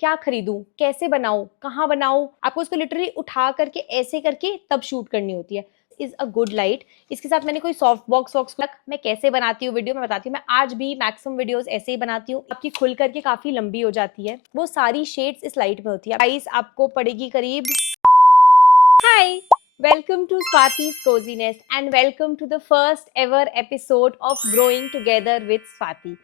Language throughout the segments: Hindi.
क्या खरीदूं, कैसे बनाऊं, कहाँ बनाऊं, आपको उसको लिटरली उठा करके ऐसे करके तब शूट करनी होती है। Is a good light. इसके साथ मैंने कोई सॉफ्ट बॉक्स वॉक्स मैं कैसे बनाती हूँ वीडियो में बताती हूँ। मैं आज भी मैक्सिमम वीडियोस ऐसे ही बनाती हूँ। आपकी खुल करके काफी लंबी हो जाती है। वो सारी शेड्स इस लाइट में होती है। प्राइस आपको पड़ेगी करीब। Hi, welcome to Swati's Cozy Nest and welcome to the first ever episode of Growing Together with Swati.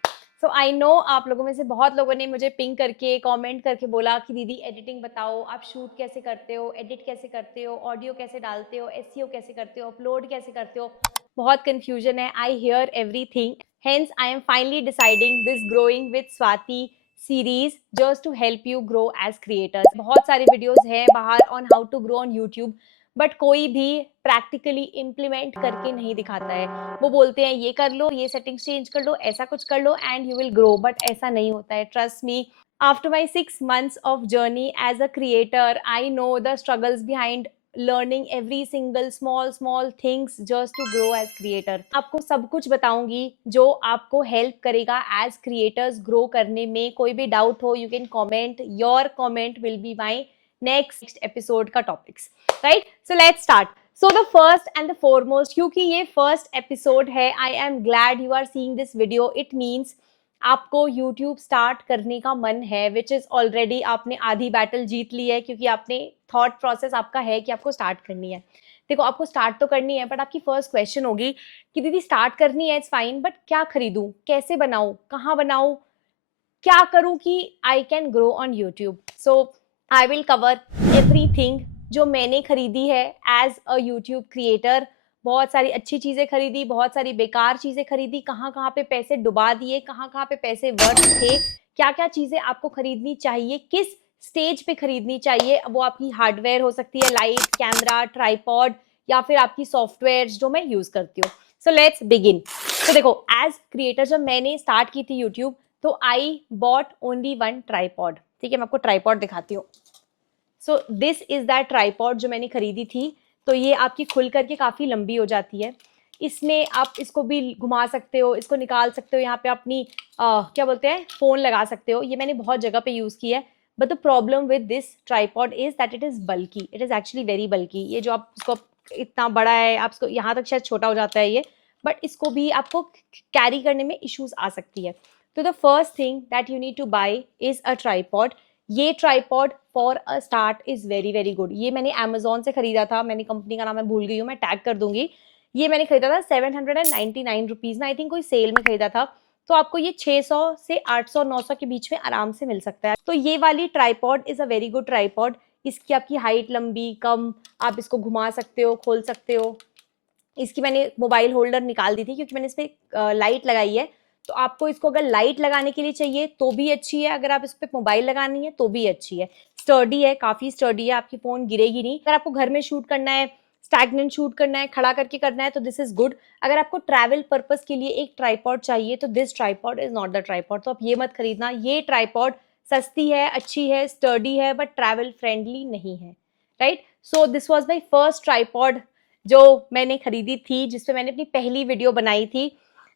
So I know आप लोगों में से बहुत लोगों ने मुझे पिंग करके कमेंट करके बोला कि दीदी एडिटिंग बताओ, आप शूट कैसे करते हो, एडिट कैसे करते हो, ऑडियो कैसे डालते हो, एसईओ कैसे करते हो, अपलोड कैसे करते हो। बहुत कंफ्यूजन है। I hear everything, hence I am finally deciding this growing with Swati series just to help you grow as creators. बहुत सारे वीडियोस हैं बाहर on how to grow on YouTube, but कोई भी प्रैक्टिकली इम्प्लीमेंट करके नहीं दिखाता है। वो बोलते हैं ये कर लो, ये सेटिंग्स चेंज कर लो, ऐसा कुछ कर लो and you will grow, but ऐसा नहीं होता है। Trust me, after my 6 months of journey as a creator, I know the struggles behind learning every single small things just to grow as creator. आपको सब कुछ बताऊंगी जो आपको हेल्प करेगा एज क्रिएटर्स ग्रो करने में। कोई भी डाउट हो you can comment, your comment will be my next episode का topics, right? So let's start. So the first and the foremost, क्योंकि ये फर्स्ट एपिसोड है, I am glad you are seeing this video. It means आपको YouTube स्टार्ट करने का मन है, विच इज ऑलरेडी आपने आधी बैटल जीत ली है, क्योंकि आपने थॉट प्रोसेस आपका है कि आपको स्टार्ट करनी है। देखो, आपको स्टार्ट तो करनी है, बट आपकी फर्स्ट क्वेश्चन होगी कि दीदी स्टार्ट करनी है, इट्स फाइन, बट क्या खरीदूं, कैसे बनाऊं, कहाँ बनाऊं, क्या करूं कि I can grow on YouTube. So I will cover everything जो मैंने खरीदी है एज अ यूट्यूब क्रिएटर। बहुत सारी अच्छी चीजें खरीदी, बहुत सारी बेकार चीजें खरीदी, कहाँ कहाँ पे पैसे डुबा दिए, कहाँ कहाँ पे पैसे वर्थ थे, क्या क्या चीजें आपको खरीदनी चाहिए, किस स्टेज पे खरीदनी चाहिए। वो आपकी हार्डवेयर हो सकती है, लाइट, कैमरा, ट्राईपॉड, या फिर आपकी सॉफ्टवेयर जो मैं यूज करती हूँ। So let's begin. तो देखो, एज क्रिएटर जब मैंने स्टार्ट की थी यूट्यूब, तो I bought only one tripod. ठीक है, मैं आपको ट्राईपॉड दिखाती हूँ। So this is that tripod जो मैंने खरीदी थी। तो ये आपकी खुल करके काफ़ी लंबी हो जाती है। इसमें आप इसको भी घुमा सकते हो, इसको निकाल सकते हो, यहाँ पे अपनी क्या बोलते हैं, फ़ोन लगा सकते हो। ये मैंने बहुत जगह पे यूज़ किया है। But the problem with this tripod is that it is bulky, it is actually very बल्की। ये जो आप इसको इतना बड़ा है, आप इसको यहाँ तक शायद छोटा हो जाता है ये, बट इसको भी आपको कैरी करने में इश्यूज आ सकती है। तो the first thing that you need to buy is a tripod. ये tripod for a start is very very good. ये मैंने अमेजोन से खरीदा था, मैंने कंपनी का नाम मैं भूल गई हूँ, मैं टैग कर दूंगी। ये मैंने खरीदा था 799 रुपीज में, आई थिंक कोई सेल में खरीदा था। तो आपको ये 600 से 800 900 के बीच में आराम से मिल सकता है। तो ये वाली tripod is a very good tripod. इसकी आपकी हाइट लंबी कम, आप इसको घुमा सकते हो, खोल सकते हो। इसकी मैंने मोबाइल होल्डर निकाल दी थी, क्योंकि मैंने इस पर लाइट लगाई है। तो आपको इसको अगर लाइट लगाने के लिए चाहिए तो भी अच्छी है, अगर आप इस पर मोबाइल लगानी है तो भी अच्छी है। स्टर्डी है, काफ़ी स्टर्डी है, आपकी फ़ोन गिरेगी नहीं। अगर आपको घर में शूट करना है, स्टैग्नेंट शूट करना है, खड़ा करके करना है, तो दिस इज़ गुड। अगर आपको ट्रैवल पर्पस के लिए एक ट्राईपॉड चाहिए तो this tripod is not the tripod. तो आप ये मत खरीदना। ये ट्राईपॉड सस्ती है, अच्छी है, स्टर्डी है, बट ट्रैवल फ्रेंडली नहीं है, right? So this was my first tripod जो मैंने खरीदी थी, जिसपे मैंने अपनी पहली वीडियो बनाई थी।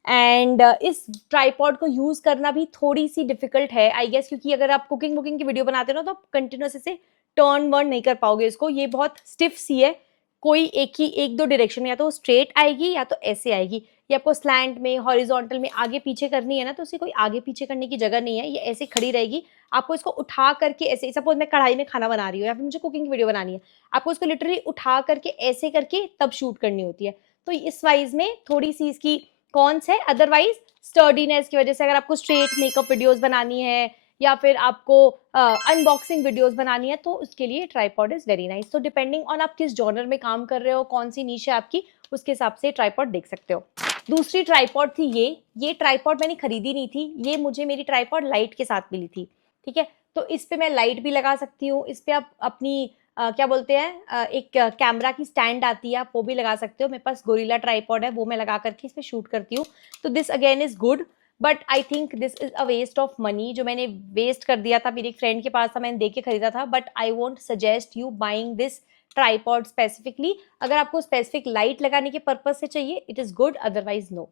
एंड इस ट्राईपॉड को यूज करना भी थोड़ी सी डिफिकल्ट है आई गेस, क्योंकि अगर आप कुकिंग वुकिंग की वीडियो बनाते हो ना, तो आप कंटिन्यूस इसे टर्न वर्न नहीं कर पाओगे इसको। ये बहुत स्टिफ सी है, कोई एक दो डायरेक्शन में, या तो स्ट्रेट आएगी या तो ऐसे आएगी। ये आपको स्लैंट में, हॉरिजॉन्टल में आगे पीछे करनी है ना, तो उसे कोई आगे पीछे करने की जगह नहीं है, ये ऐसे खड़ी रहेगी। आपको इसको उठा करके ऐसे, सपोज मैं कढ़ाई में खाना बना रही हूँ या फिर मुझे कुकिंग की वीडियो बनानी है, आपको इसको लिटरली उठा करके ऐसे करके तब शूट करनी होती है। तो इस वाइज में थोड़ी सी इसकी कॉन्स है। अदरवाइज स्टर्डीनेस की वजह से, अगर आपको स्ट्रेट मेकअप वीडियोस बनानी है या फिर आपको अनबॉक्सिंग वीडियोस बनानी है, तो उसके लिए ट्राईपॉड इज वेरी नाइस। तो डिपेंडिंग ऑन आप किस जॉनर में काम कर रहे हो, कौन सी नीश है आपकी, उसके हिसाब से ट्राईपॉड देख सकते हो। दूसरी ट्राईपॉड थी ये ट्राईपॉड मैंने खरीदी नहीं थी, ये मुझे मेरी ट्राईपॉड लाइट के साथ मिली थी। ठीक है, तो इस पे मैं लाइट भी लगा सकती हूँ, इस पे आप अपनी क्या बोलते हैं, एक कैमरा की स्टैंड आती है, आप वो भी लगा सकते हो। मेरे पास गोरिल्ला ट्राईपॉड है, वो मैं लगा करके इस पे शूट करती हूँ। तो this again is good, but I think this is a waste of money, जो मैंने वेस्ट कर दिया था। मेरी एक फ्रेंड के पास था, मैंने देख के खरीदा था, but I won't suggest you buying this tripod specifically. अगर आपको स्पेसिफिक लाइट लगाने के पर्पज से चाहिए, it is good, otherwise no.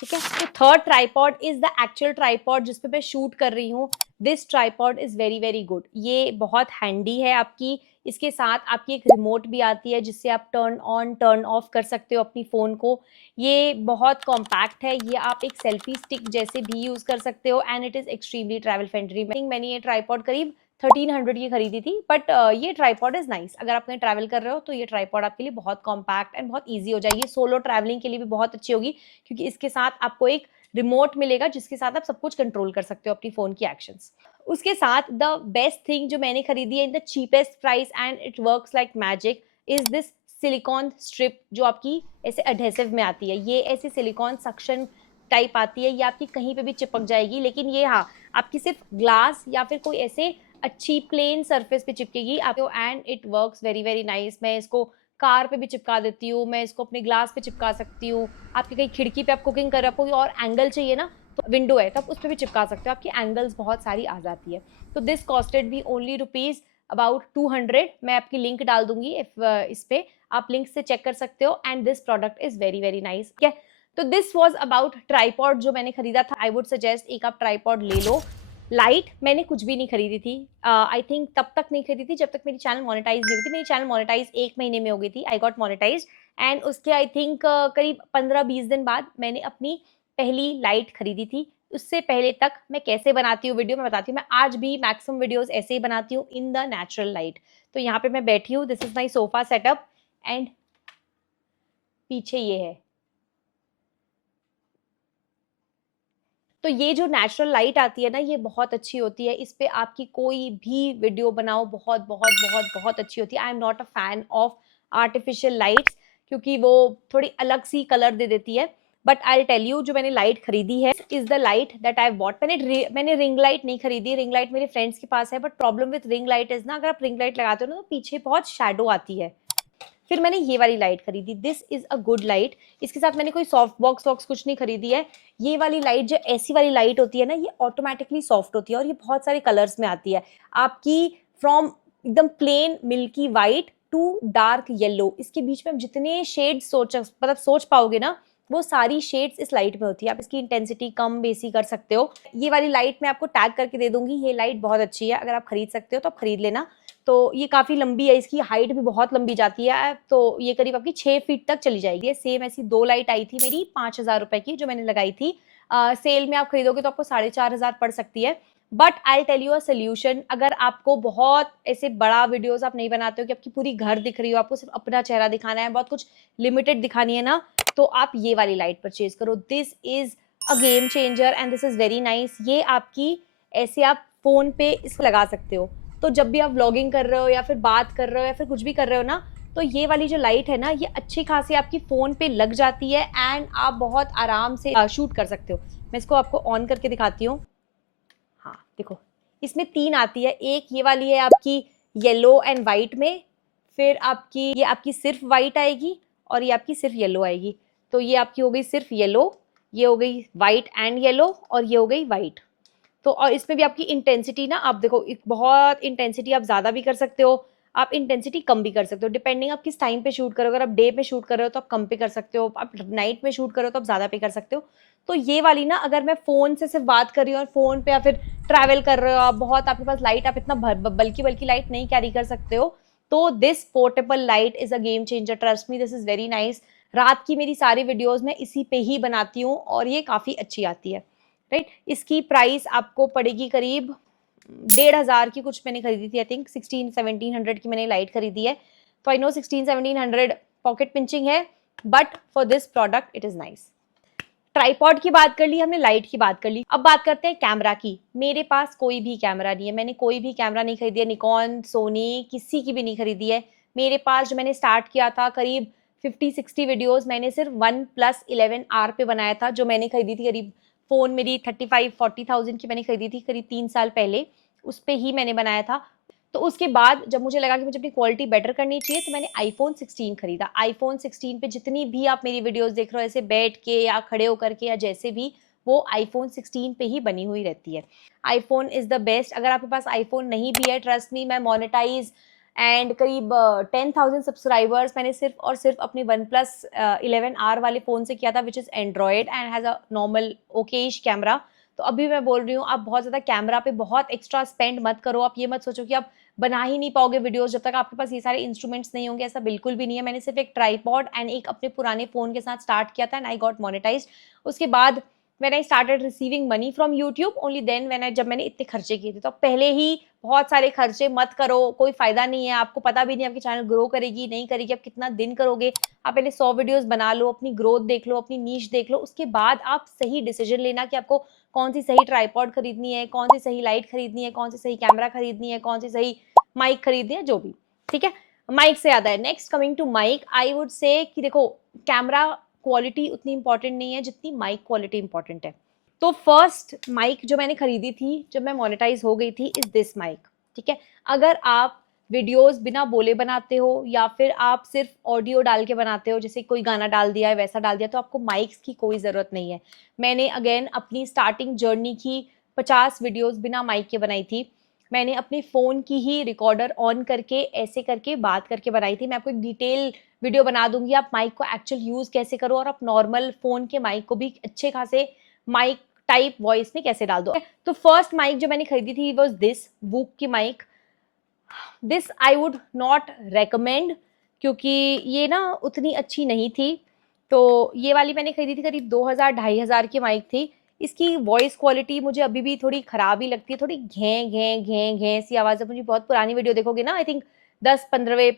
ठीक है। तो third tripod is the actual tripod जिस पे मैं शूट कर रही हूँ। This tripod is very very good, ये बहुत हैंडी है आपकी। इसके साथ आपकी एक रिमोट भी आती है जिससे आप टर्न ऑन टर्न ऑफ कर सकते हो अपनी फ़ोन को। ये बहुत कॉम्पैक्ट है, ये आप एक सेल्फी स्टिक जैसे भी यूज़ कर सकते हो and it is extremely travel friendly. मैंने ये ट्राइपॉड करीब 1300 की खरीदी थी, बट ये ट्राइपॉड इज़ नाइस। अगर आप कहीं ट्रैवल कर रहे हो तो ये ट्राइपॉड आपके लिए बहुत कॉम्पैक्ट एंड बहुत ईजी हो जाएगी। सोलो ट्रैवलिंग के लिए भी बहुत अच्छी होगी क्योंकि इसके साथ आपको एक रिमोट मिलेगा जिसके साथ आप सब कुछ कंट्रोल कर सकते हो अपनी फ़ोन की एक्शंस। उसके साथ द बेस्ट थिंग जो मैंने खरीदी है in the cheapest price and it works like magic is this silicon strip जो आपकी ऐसे अडहेसिव में आती है। ये ऐसे सिलिकॉन सक्शन टाइप आती है, ये आपकी कहीं पे भी चिपक जाएगी, लेकिन ये हाँ आपकी सिर्फ ग्लास या फिर कोई ऐसे अच्छी प्लेन सरफेस पे चिपकेगी आपको and it works very very nice. मैं इसको कार पे भी चिपका देती हूँ, मैं इसको अपने ग्लास पे चिपका सकती हूँ। आपकी कहीं खिड़की पे आप कुकिंग कर रहे हो, आपको कोई और एंगल चाहिए ना, तो विंडो है तो आप उस पे भी चिपका सकते हो, आपकी एंगल्स बहुत सारी आ जाती है। तो दिस कॉस्टेड भी ओनली रुपीज अबाउट 200। मैं आपकी लिंक डाल दूंगी इस पे, आप लिंक से चेक कर सकते हो and this product is very very nice. ठीक है, तो दिस वॉज अबाउट ट्राईपॉड जो मैंने खरीदा था। आई वुड सजेस्ट एक आप ट्राईपॉड ले लो। लाइट मैंने कुछ भी नहीं खरीदी थी, आई थिंक तब तक नहीं खरीदी थी जब तक मेरी चैनल मोनेटाइज नहीं हुई थी। मेरी चैनल मोनेटाइज 1 महीने में हो गई थी, आई गॉट मोनेटाइज एंड उसके आई थिंक करीब 15-20 दिन बाद मैंने अपनी पहली लाइट खरीदी थी। उससे पहले तक मैं कैसे बनाती हूँ वीडियो मैं बताती हूँ। मैं आज भी मैक्सिमम वीडियोस ऐसे ही बनाती हूँ इन द नेचुरल लाइट। तो यहाँ पे मैं बैठी हूँ, this is my sofa setup and पीछे ये है। तो ये जो नेचुरल लाइट आती है ना, ये बहुत अच्छी होती है। इस पे आपकी कोई भी वीडियो बनाओ बहुत बहुत बहुत बहुत अच्छी होती है। I am not a fan of artificial lights क्योंकि वो थोड़ी अलग सी कलर दे देती है। बट आई टेल यू, जो मैंने लाइट खरीदी है is the light that I bought. मैंने रिंग लाइट नहीं खरीदी, रिंग लाइट मेरे फ्रेंड्स के पास है, but problem with ring light is ना, अगर आप रिंग लाइट लगाते हो ना तो पीछे बहुत शेडो आती है। फिर मैंने ये वाली लाइट खरीदी, this is a good light. इसके साथ मैंने कोई सॉफ्ट बॉक्स वॉक्स कुछ नहीं खरीदी है। ये वाली लाइट जो ऐसी वाली लाइट होती है ना, ये ऑटोमेटिकली सॉफ्ट होती है और ये बहुत सारे कलर्स में आती है आपकी। फ्रॉम एकदम plain milky white to dark yellow, इसके बीच में आप जितने शेड सोच पाओगे ना, वो सारी शेड्स इस लाइट में होती है। आप इसकी इंटेंसिटी कम बेसी कर सकते हो। ये वाली लाइट मैं आपको टैग करके दे दूंगी, ये लाइट बहुत अच्छी है, अगर आप खरीद सकते हो तो आप खरीद लेना। तो ये काफ़ी लंबी है, इसकी हाइट भी बहुत लंबी जाती है, तो ये करीब आपकी 6 फीट तक चली जाएगी। सेम ऐसी 2 लाइट आई थी मेरी 5,000 रुपए की जो मैंने लगाई थी। सेल में आप खरीदोगे तो आपको 4,500 पड़ सकती है। But I tell you a solution, अगर आपको बहुत ऐसे बड़ा वीडियोस आप नहीं बनाते हो कि आपकी पूरी घर दिख रही हो, आपको सिर्फ अपना चेहरा दिखाना है, बहुत कुछ लिमिटेड दिखानी है ना, तो आप ये वाली लाइट परचेज करो। This is a game changer and this is very nice. ये आपकी ऐसे आप फोन पे इसको लगा सकते हो, तो जब भी आप व्लॉगिंग कर रहे हो या फिर बात कर रहे हो या फिर कुछ भी कर रहे हो ना, तो ये वाली जो लाइट है ना, ये अच्छी खासी आपकी फ़ोन पे लग जाती है एंड आप बहुत आराम से शूट कर सकते हो। मैं इसको आपको ऑन करके दिखाती हूँ। हाँ देखो, इसमें 3 आती है। एक ये वाली है आपकी येलो एंड वाइट में, फिर आपकी ये आपकी सिर्फ वाइट आएगी और ये आपकी सिर्फ येलो आएगी। तो ये आपकी हो गई सिर्फ येलो, ये हो गई वाइट एंड येलो और ये हो गई वाइट। तो और इसमें भी आपकी इंटेंसिटी ना, आप देखो बहुत इंटेंसिटी आप ज़्यादा भी कर सकते हो, आप इंटेंसिटी कम भी कर सकते हो, डिपेंडिंग आप किस टाइम पे शूट करो। अगर आप डे पे शूट कर रहे हो तो आप कम पे कर सकते हो, आप नाइट में शूट करो तो आप ज़्यादा पे कर सकते हो। तो ये वाली ना, अगर मैं फ़ोन से सिर्फ बात कर रही हूँ और फ़ोन पे या फिर ट्रैवल कर रहे हो आप, बहुत आपके पास लाइट, आप इतना बल्कि बल्कि लाइट नहीं कैरी कर सकते हो, तो this portable light is a game changer, trust me, this is very nice. रात की मेरी सारी वीडियोज़ मैं इसी पे ही बनाती हूँ और ये काफ़ी अच्छी आती है। राइट, इसकी प्राइस आपको पड़ेगी करीब 1,500 की, कुछ मैंने खरीदी थी, आई थिंक 16-1700 की मैंने लाइट खरीदी है। तो आई नो 16-1700 पॉकेट पिंचिंग है, but for this product it is nice. Tripod की बात कर ली हमने, लाइट की बात कर ली, अब बात करते हैं कैमरा की। मेरे पास कोई भी कैमरा नहीं है, मैंने कोई भी कैमरा नहीं खरीदी है, निकॉन सोनी किसी की भी नहीं खरीदी है। मेरे पास जो मैंने स्टार्ट किया था करीब 50-60 वीडियोस मैंने सिर्फ OnePlus 11R पे बनाया था, जो मैंने खरीदी थी करीब, फ़ोन मेरी 35-40,000 की मैंने खरीदी थी करीब 3 साल पहले, उस पे ही मैंने बनाया था। तो उसके बाद जब मुझे लगा कि मुझे अपनी क्वालिटी बेटर करनी चाहिए, तो मैंने आईफोन 16 खरीदा। आईफोन 16 पे जितनी भी आप मेरी वीडियोस देख रहे हो ऐसे बैठ के या खड़े होकर के या जैसे भी, वो आईफोन 16 पे ही बनी हुई रहती है। IPhone is the best. अगर आपके पास आईफोन नहीं भी है, ट्रस्ट मी, मैं मोनेटाइज एंड करीब 10,000 सब्सक्राइबर्स मैंने सिर्फ और सिर्फ अपने OnePlus 11R वाले फ़ोन से किया था, which is Android and has a normal Okesh camera. तो अभी मैं बोल रही हूँ, आप बहुत ज़्यादा कैमरा पे बहुत एक्स्ट्रा स्पेंड मत करो। आप ये मत सोचो कि आप बना ही नहीं पाओगे वीडियोज़ जब तक आपके पास ये सारे इंस्ट्रूमेंट्स नहीं होंगे, ऐसा बिल्कुल भी नहीं है। मैंने सिर्फ एक ट्राइपॉड एंड एक अपने पुराने फ़ोन के साथ स्टार्ट किया था एंड आई गॉट मोनेटाइज्ड। उसके बाद when I started receiving money from YouTube, only then when I, जब मैंने इतने खर्चे किए थे। तो पहले ही बहुत सारे खर्चे मत करो, कोई फ़ायदा नहीं है। आपको पता भी नहीं आपकी चैनल ग्रो करेगी, नहीं करेगी, आप कितना दिन करोगे। आप पहले 100 वीडियोज़ बना लो, अपनी ग्रोथ देख लो, अपनी नीश देख लो, उसके बाद आप सही डिसीज़न लेना कि आपको कौन-सी सही ट्राइपॉड खरीदनी है, कौन-सी सही लाइट खरीदनी है, कौन-सी सही कैमरा खरीदनी है, कौन-सी सही माइक खरीदनी है, जो भी, ठीक है? माइक से याद आया, next coming to mic, I would say कि देखो, कैमरा क्वालिटी उतनी इम्पोर्टेंट नहीं है जितनी माइक क्वालिटी इम्पोर्टेंट है। तो फर्स्ट माइक जो मैंने खरीदी थी जब मैं मोनेटाइज हो गई थी इज़ दिस माइक, ठीक है? अगर आप वीडियोस बिना बोले बनाते हो या फिर आप सिर्फ ऑडियो डाल के बनाते हो, जैसे कोई गाना डाल दिया है वैसा डाल दिया, तो आपको माइक्स की कोई ज़रूरत नहीं है। मैंने अगेन अपनी स्टार्टिंग जर्नी की 50 वीडियोस बिना माइक के बनाई थी। मैंने अपने फ़ोन की ही रिकॉर्डर ऑन करके ऐसे करके बात करके बनाई थी। मैं आपको एक डिटेल वीडियो बना दूँगी, आप माइक को एक्चुअल यूज़ कैसे करो और आप नॉर्मल फ़ोन के माइक को भी अच्छे खासे माइक टाइप वॉइस में कैसे डाल दो। तो फर्स्ट माइक जो मैंने खरीदी थी वाज़ दिस वूक की mic. This I would not recommend, क्योंकि ये ना उतनी अच्छी नहीं थी। तो ये वाली मैंने खरीदी थी, करीब 2000 2,500 की माइक थी। इसकी वॉइस क्वालिटी मुझे अभी भी थोड़ी खराब ही लगती है, थोड़ी घें घें घें घें सी आवाज़ है। मुझे बहुत पुरानी वीडियो देखोगे ना, आई थिंक 10-15वें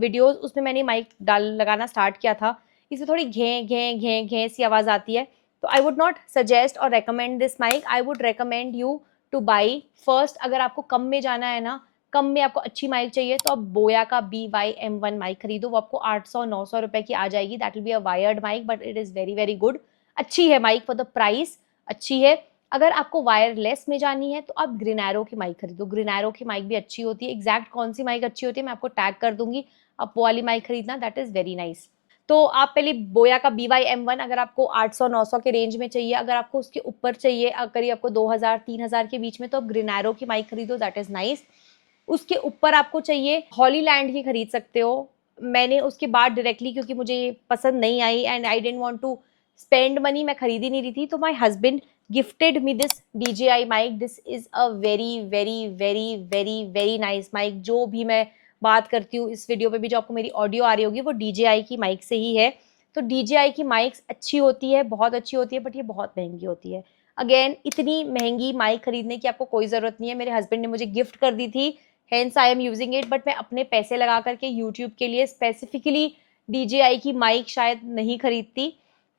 वीडियोज़, उसमें मैंने माइक डाल लगाना स्टार्ट किया था। इसमें थोड़ी घें घें घें घें सी आवाज़ आती है। तो आई वुड नॉट सजेस्ट और recommend this mic. I would recommend you to buy first, अगर आपको कम में जाना है ना, कम में आपको अच्छी माइक चाहिए, तो आप बोया का BY-M1 माइक खरीदो। वो आपको 800-900 रुपए की आ जाएगी। That will be a wired mic, but it is very very good. अच्छी है माइक, फॉर द प्राइस अच्छी है। अगर आपको वायरलेस में जानी है तो आप ग्रीनैरो की माइक खरीदो। ग्रीनैरो की माइक भी अच्छी होती है। एग्जैक्ट कौन सी माइक अच्छी होती है मैं आपको टैग कर दूंगी, आप वो वाली माइक खरीदना, दैट इज़ वेरी नाइस। तो आप पहले बोया का BY-M1, अगर आपको 800-900 के रेंज में चाहिए, अगर आपको उसके ऊपर चाहिए, करीब आपको 2000-3000 के बीच में, तो आप ग्रीनैरो की माइक खरीदो, दैट इज़ नाइस। उसके ऊपर आपको चाहिए हॉलीलैंड की खरीद सकते हो। मैंने उसके बाद डायरेक्टली, क्योंकि मुझे ये पसंद नहीं आई and I didn't want to spend money, मैं खरीद ही नहीं रही थी, तो my husband gifted me this DJI mic. This is a very very very very very nice mic. जो भी मैं बात करती हूँ इस वीडियो पे भी, जो आपको मेरी ऑडियो आ रही होगी, वो DJI की माइक से ही है। तो DJI की माइक्स अच्छी होती है, बहुत अच्छी होती है, बट ये बहुत महंगी होती है। अगेन, इतनी महंगी माइक खरीदने की आपको कोई ज़रूरत नहीं है। मेरे हस्बैंड ने मुझे गिफ्ट कर दी थी, hence I am using it, but मैं अपने पैसे लगा करके यूट्यूब के लिए स्पेसिफिकली DJI की माइक शायद नहीं खरीदती।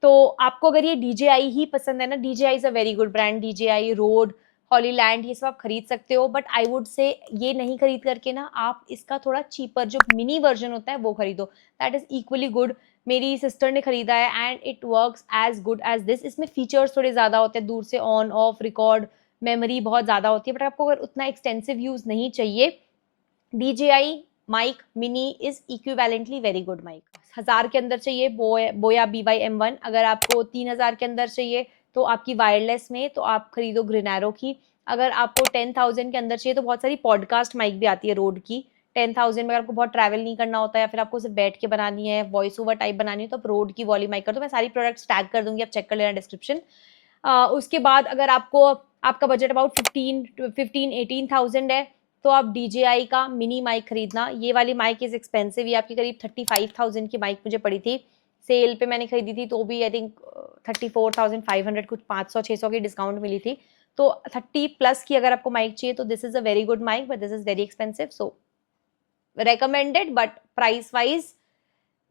तो आपको अगर ये DJI ही पसंद है ना, DJI is a very good brand, DJI, road, Hollyland, ये सब आप खरीद सकते हो। बट आई वुड से ये नहीं खरीद करके ना, आप इसका थोड़ा चीपर जो मिनी वर्जन होता है वो खरीदो, दैट इज़ इक्वली गुड। मेरी सिस्टर ने खरीदा है and it works as good as this. इसमें फीचर्स थोड़े ज़्यादा होते हैं, दूर से ऑन ऑफ, रिकॉर्ड, मेमोरी बहुत ज़्यादा होती है। बट आपको अगर उतना एक्सटेंसिव यूज़ नहीं चाहिए, DJI mic mini is equivalently very good mic. 1000 के अंदर चाहिए बोया BY-M1। अगर आपको 3000 के अंदर चाहिए तो आपकी वायरलेस में, तो आप खरीदो ग्रीनैरो की। अगर आपको 10,000 के अंदर चाहिए तो बहुत सारी पॉडकास्ट माइक भी आती है रोड की। 10,000 में अगर आपको बहुत ट्रैवल नहीं करना होता है या फिर आपको सिर्फ बैठ के बनानी है, वॉइस ओवर टाइप बनानी है, तो आप रोड की वाली माइक कर दो। मैं सारी प्रोडक्ट्स टैग कर दूंगी, आप चेक कर लेना डिस्क्रिप्शन। उसके बाद अगर आपको, आपका बजट अबाउट 15-18,000 है, तो आप DJI का मिनी माइक खरीदना। ये वाली माइक इज़ एक्सपेंसिव, ये आपकी करीब 35,000 की माइक मुझे पड़ी थी। सेल पे मैंने खरीदी थी, तो भी आई थिंक 34,500, कुछ 500-600 की डिस्काउंट मिली थी। तो 30 प्लस की अगर आपको माइक चाहिए तो this is a very good mic, but this is very expensive, so recommended, but price wise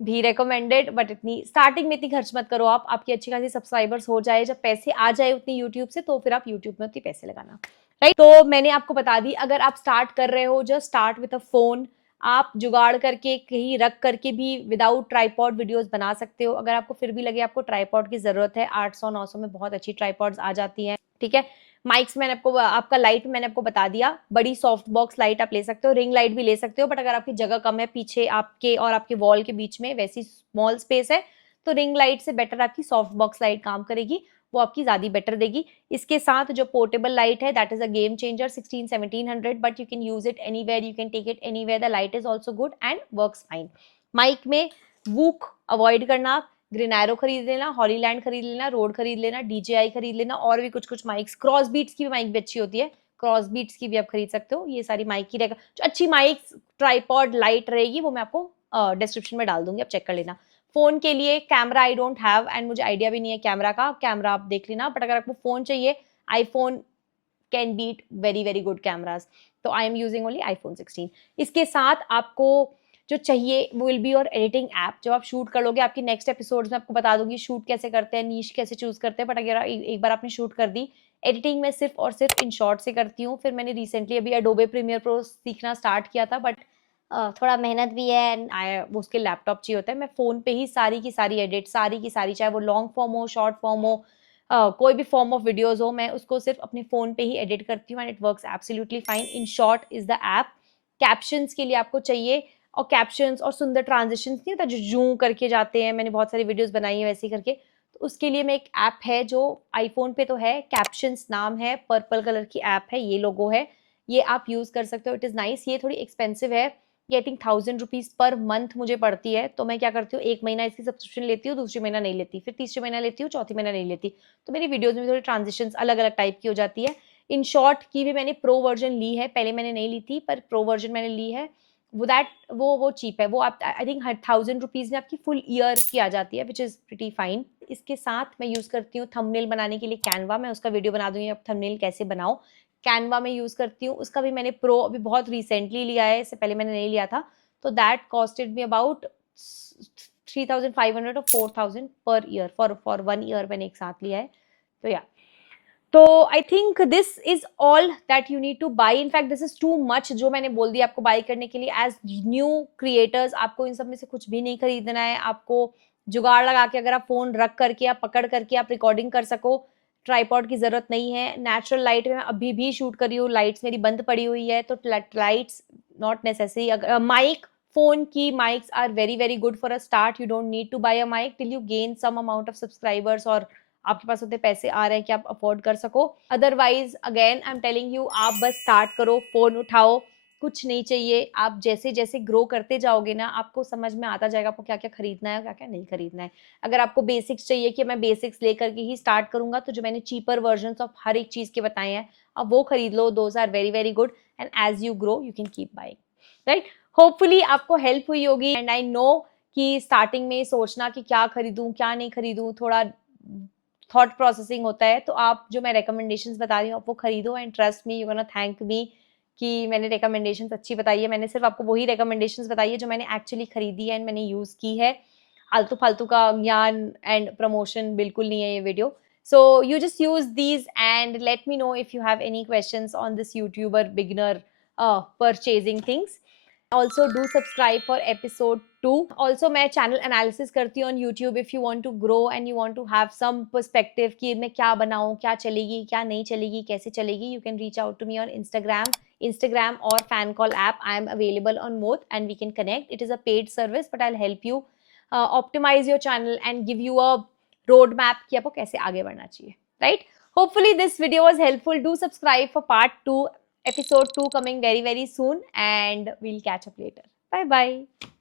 भी रिकमेंडेड। बट इतनी स्टार्टिंग में इतनी खर्च मत करो आप। आपकी अच्छी खासी सब्सक्राइबर्स हो जाए, जब पैसे आ जाए उतनी यूट्यूब से, तो फिर आप यूट्यूब में उतने पैसे लगाना, राइट? तो मैंने आपको बता दी, अगर आप स्टार्ट कर रहे हो, just start with a phone. आप जुगाड़ करके कहीं रख करके भी विदाउट ट्राइपॉड वीडियोज़ बना सकते हो। अगर आपको फिर भी लगे आपको ट्राइपॉड की ज़रूरत है, 800-900 में बहुत अच्छी ट्राइपॉड्स आ जाती हैं, ठीक है? माइक्स मैंने आपको, आपका लाइट मैंने आपको बता दिया। बड़ी सॉफ्ट बॉक्स लाइट आप ले सकते हो, रिंग लाइट भी ले सकते हो, बट अगर आपकी जगह कम है, पीछे आपके और आपके वॉल के बीच में वैसी स्मॉल स्पेस है, तो रिंग लाइट से बेटर आपकी सॉफ्ट बॉक्स लाइट काम करेगी। वो आपकी ज़्यादा बेटर देगी। इसके साथ जो पोर्टेबल लाइट है that is a game changer, 16-1700, but you can use it anywhere, you can take it anywhere, the light is also good and works fine. Mic में वूक अवॉइड करना, ग्रीनैरो खरीद लेना, हॉलीलैंड खरीद लेना, रोड खरीद लेना, DJI खरीद लेना, और भी कुछ कुछ माइक्स, क्रॉस बीट्स की भी माइक भी अच्छी होती है, क्रॉस बीट्स की भी आप खरीद सकते हो। ये सारी माइक की रहेगा, जो अच्छी माइक्स ट्राइपॉड लाइट रहेगी वो मैं आपको डिस्क्रिप्शन में डाल दूंगी, आप चेक कर लेना। फोन के लिए camera I don't have and मुझे आइडिया भी नहीं है कैमरा का, कैमरा आप देख लेना, बट अगर आपको फोन चाहिए, iPhone can beat very very good cameras, तो I am using only iPhone 16। इसके साथ आपको जो चाहिए वो will be your editing app. जब आप शूट कर लोगे, आपकी नेक्स्ट एपिसोड्स में आपको बता दूंगी शूट कैसे करते हैं, नीश कैसे चूज करते हैं, बट अगर एक बार आपने शूट कर दी, एडिटिंग में सिर्फ और सिर्फ InShot से करती हूँ। फिर मैंने रिसेंटली अभी एडोबे प्रीमियर प्रो सीखना स्टार्ट किया था, बट थोड़ा मेहनत भी है एंड उसके लैपटॉप चाहिए होता है। मैं फ़ोन पे ही सारी की सारी एडिट, सारी की सारी, चाहे वो लॉन्ग फॉर्म हो, शॉर्ट फॉर्म हो, कोई भी फॉर्म ऑफ वीडियोज़ हो, मैं उसको सिर्फ अपने फ़ोन पे ही एडिट करती हूँ and it works absolutely fine. InShot is the app. Captions के लिए आपको चाहिए, और कैप्शंस और सुंदर ट्रांजिशंस नहीं होता जो जूं करके जाते हैं, मैंने बहुत सारी वीडियोज़ बनाई है वैसे ही करके, तो उसके लिए मैं एक ऐप है जो आईफ़ोन पे तो है, कैप्शंस नाम है, पर्पल कलर की ऐप है, ये लोगो है, ये आप यूज़ कर सकते हो, इट इज़ नाइस। ये थोड़ी एक्सपेंसिव है, ये I think 1000 rupees per month मुझे पड़ती है, तो मैं क्या करती हूँ, 1 महीना इसकी सब्सक्रिप्शन लेती हूँ, दूसरी महीना नहीं लेती, फिर तीसरे महीना लेती हूँ, चौथी महीना नहीं लेती। तो मेरी वीडियोज़ में थोड़ी ट्रांजिशंस अलग-अलग टाइप की हो जाती है। इन शॉर्ट की भी मैंने प्रो वर्ज़न ली है, पहले मैंने नहीं ली थी, पर प्रो वर्ज़न मैंने ली है। वो चीप है, वो आप आई थिंक 1000 रुपीज़ में आपकी फुल ईयर की आ जाती है, व्हिच इज़ प्रीटी फाइन। इसके साथ मैं यूज़ करती हूँ थंबनेल बनाने के लिए कैनवा, मैं उसका वीडियो बना दूँगी, आप थंबनेल कैसे बनाओ। कैनवा में यूज़ करती हूँ, उसका भी मैंने प्रो अभी बहुत रिसेंटली लिया है, इससे पहले मैंने नहीं लिया था। तो दैट कॉस्टेड मी अबाउट 3500 और 4000 पर ईयर, फॉर 1 ईयर मैंने एक साथ लिया है। तो या, तो आई think this is all that you need to by. In fact this is too much जो मैंने बोल दिया आपको बाई करने के लिए। एज न्यू क्रिएटर्स आपको इन सब में से कुछ भी नहीं खरीदना है। आपको जुगाड़ लगा के, अगर आप फोन रख करके, आप पकड़ करके आप रिकॉर्डिंग कर सको, ट्राईपॉड की जरूरत नहीं है। नेचुरल लाइट में अभी भी शूट कर रही हूँ, लाइट्स मेरी बंद पड़ी हुई है, तो लाइट्स नॉट नेसेसरी। अगर माइक, फोन की mics are very very good for a start, you don't need to buy a mic till you gain some amount of subscribers, और आपके पास उतने पैसे आ रहे हैं कि आप अफोर्ड कर सको। Otherwise again I am telling you, आप बस स्टार्ट करो, फोन उठाओ, कुछ नहीं चाहिए। आप जैसे जैसे ग्रो करते जाओगे ना, आपको समझ में आता जाएगा आपको क्या क्या खरीदना है, क्या क्या नहीं खरीदना है। अगर आपको बेसिक्स चाहिए कि मैं बेसिक्स लेकर के ही स्टार्ट करूंगा, तो जो मैंने चीपर वर्जन ऑफ हर एक चीज के बताए हैं, आप वो खरीद लो, those are very very good, and as you grow you can keep buying, right. Hopefully आपको हेल्प हुई होगी, एंड आई नो कि स्टार्टिंग में सोचना कि क्या खरीदूं क्या नहीं खरीदूं, थोड़ा थॉट प्रोसेसिंग होता है। तो आप जो मैं रिकमेंडेशंस बता रही हूँ, आप वो खरीदो, and trust me, you gonna thank me कि मैंने रिकमेंडेशंस अच्छी बताई है। मैंने सिर्फ आपको वही रिकमेंडेशंस बताई है जो मैंने एक्चुअली खरीदी है एंड मैंने यूज की है। आलतू फालतू का ज्ञान एंड प्रमोशन बिल्कुल नहीं है ये video. So you just use these and let me know if you have any questions on this YouTuber beginner purchasing things. Also do subscribe for episode 2. Also मैं channel analysis करती हूँ on YouTube if you want to grow and you want to have some perspective कि मैं क्या बनाऊँ, क्या चलेगी, क्या नहीं चलेगी, कैसे चलेगी. You can reach out to me on Instagram or fan call app. I am available on both and we can connect. It is a paid service but I'll help you optimize your channel and give you a roadmap कि आपको कैसे आगे बढ़ना चाहिए, right? Hopefully this video was helpful. Do subscribe for part 2. Episode 2 coming very very soon, and we'll catch up later. Bye bye.